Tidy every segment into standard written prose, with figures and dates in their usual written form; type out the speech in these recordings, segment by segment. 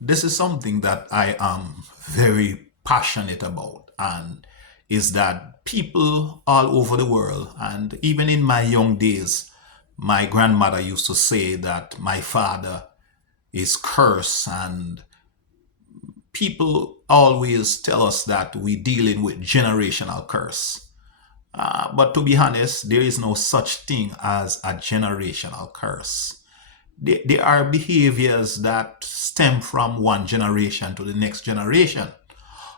This is something that I am very passionate about, and is that people all over the world, and even in my young days, my grandmother used to say that my father is cursed, and people always tell us that we're dealing with generational curse. But to be honest, there is no such thing as a generational curse. There are behaviors that stem from one generation to the next generation.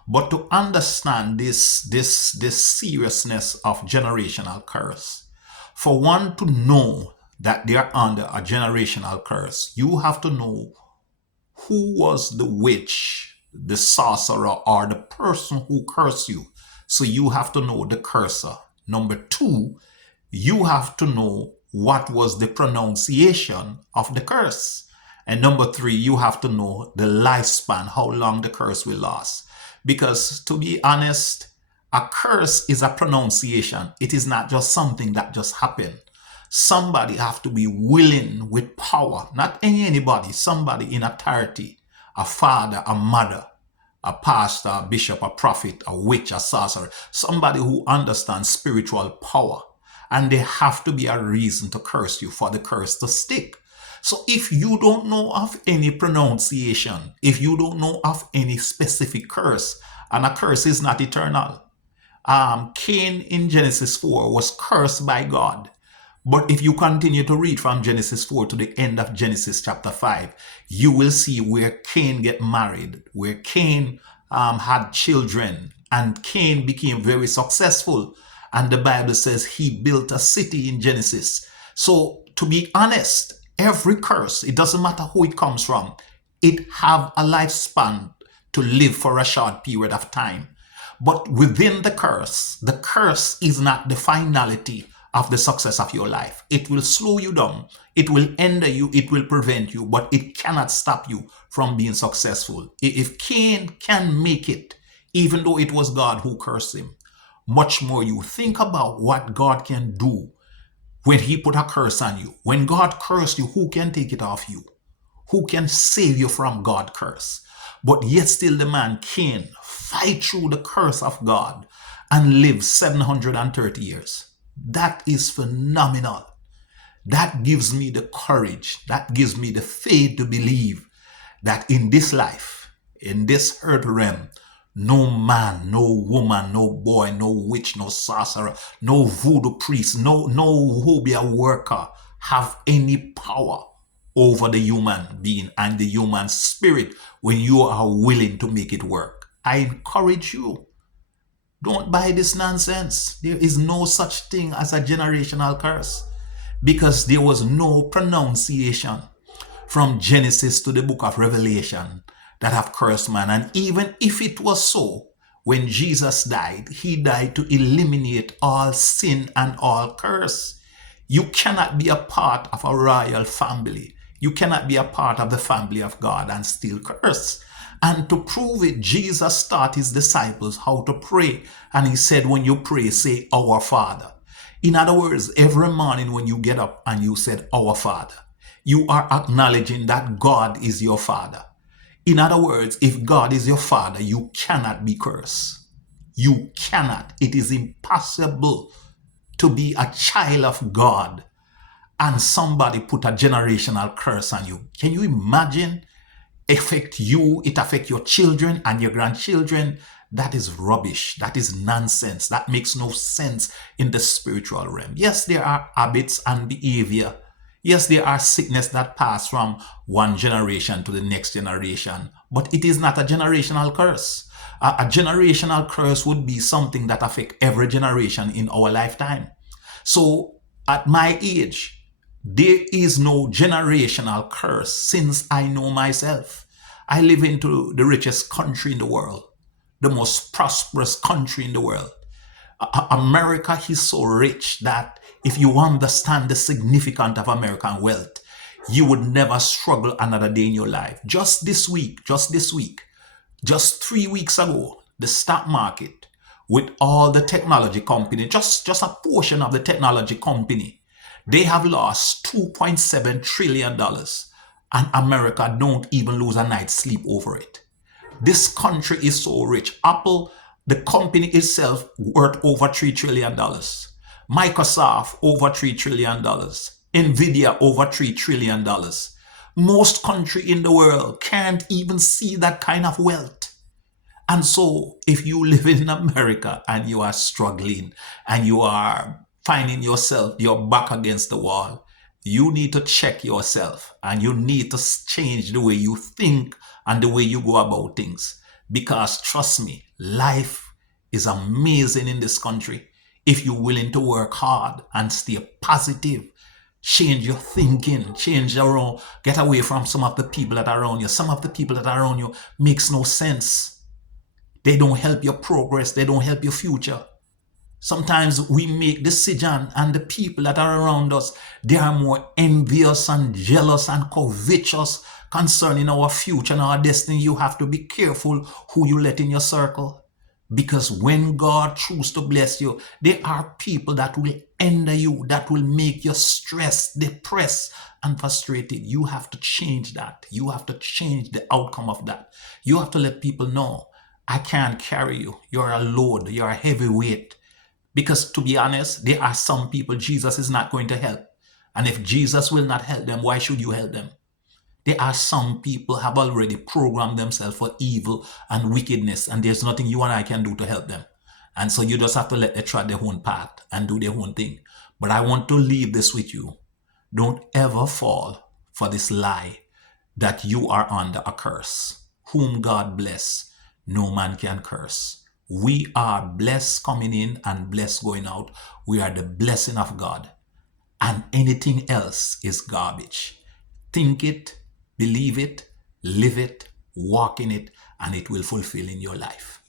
But to understand this seriousness of generational curse, for one to know that they are under a generational curse, you have to know who was the witch, the sorcerer, or the person who cursed you. So you have to know the cursor. Number two, you have to know what was the pronunciation of the curse. And number three, you have to know the lifespan, how long the curse will last. Because to be honest, a curse is a pronunciation. It is not just something that just happened. Somebody have to be willing with power, not anybody, somebody in authority, a father, a mother, a pastor, a bishop, a prophet, a witch, a sorcerer, somebody who understands spiritual power. And there have to be a reason to curse you for the curse to stick. So if you don't know of any pronunciation, if you don't know of any specific curse, and a curse is not eternal. Cain in Genesis 4 was cursed by God. But if you continue to read from Genesis 4 to the end of Genesis chapter 5, you will see where Cain get married, where Cain had children, and Cain became very successful. And the Bible says he built a city in Genesis. So to be honest, every curse, it doesn't matter who it comes from, it have a lifespan to live for a short period of time. But within the curse is not the finality of the success of your life. It will slow you down. It will hinder you. It will prevent you, but it cannot stop you from being successful. If Cain can make it, even though it was God who cursed him, much more you think about what God can do when he put a curse on you. When God cursed you, who can take it off you? Who can save you from God's curse? But yet still the man Cain fight through the curse of God and live 730 years. That is phenomenal. That gives me the courage. That gives me the faith to believe that in this life, in this earth realm, no man, no woman, no boy, no witch, no sorcerer, no voodoo priest, no hobia worker have any power over the human being and the human spirit when you are willing to make it work. I encourage you, don't buy this nonsense. There is no such thing as a generational curse because there was no pronunciation from Genesis to the book of Revelation that have cursed man. And even if it was so, when Jesus died, he died to eliminate all sin and all curse. You cannot be a part of a royal family. You cannot be a part of the family of God and still curse. And to prove it, Jesus taught his disciples how to pray. And he said, when you pray, say, Our Father. In other words, every morning when you get up and you said, Our Father, you are acknowledging that God is your Father. In other words, if God is your Father, you cannot be cursed. You cannot. It is impossible to be a child of God and somebody put a generational curse on you. Can you imagine? Affect you, it affect your children and your grandchildren. That is rubbish. That is nonsense. That makes no sense in the spiritual realm. Yes, there are habits and behavior. Yes, there are sickness that pass from one generation to the next generation, but it is not a generational curse. A generational curse would be something that affect every generation in our lifetime. So at my age, there is no generational curse since I know myself. I live into the richest country in the world, the most prosperous country in the world. America is so rich that if you understand the significance of American wealth, you would never struggle another day in your life. Just this week, just 3 weeks ago, the stock market with all the technology company, just a portion of the technology company, they have lost $2.7 trillion. and America don't even lose a night's sleep over it. This country is so rich. Apple, the company itself, worth over $3 trillion. Microsoft, over $3 trillion. Nvidia, over $3 trillion. Most country in the world can't even see that kind of wealth. And so if you live in America and you are struggling and you are finding yourself, your back against the wall, you need to check yourself and you need to change the way you think and the way you go about things. Because trust me, life is amazing in this country if you're willing to work hard and stay positive. Change your thinking, change your own, get away from some of the people that are around you. Some of the people that are around you makes no sense. They don't help your progress. They don't help your future. Sometimes we make decisions and the people that are around us, they are more envious and jealous and covetous concerning our future and our destiny. You have to be careful who you let in your circle. Because when God chooses to bless you, there are people that will hinder you, that will make you stressed, depressed, and frustrated. You have to change that. You have to change the outcome of that. You have to let people know, I can't carry you. You're a load. You're a heavy weight. Because to be honest, there are some people Jesus is not going to help. And if Jesus will not help them, why should you help them? There are some people have already programmed themselves for evil and wickedness, and there's nothing you and I can do to help them. And so you just have to let them try their own path and do their own thing. But I want to leave this with you. Don't ever fall for this lie that you are under a curse. Whom God bless, no man can curse. We are blessed coming in and blessed going out. We are the blessing of God. And anything else is garbage. Think it, believe it, live it, walk in it, and it will fulfill in your life.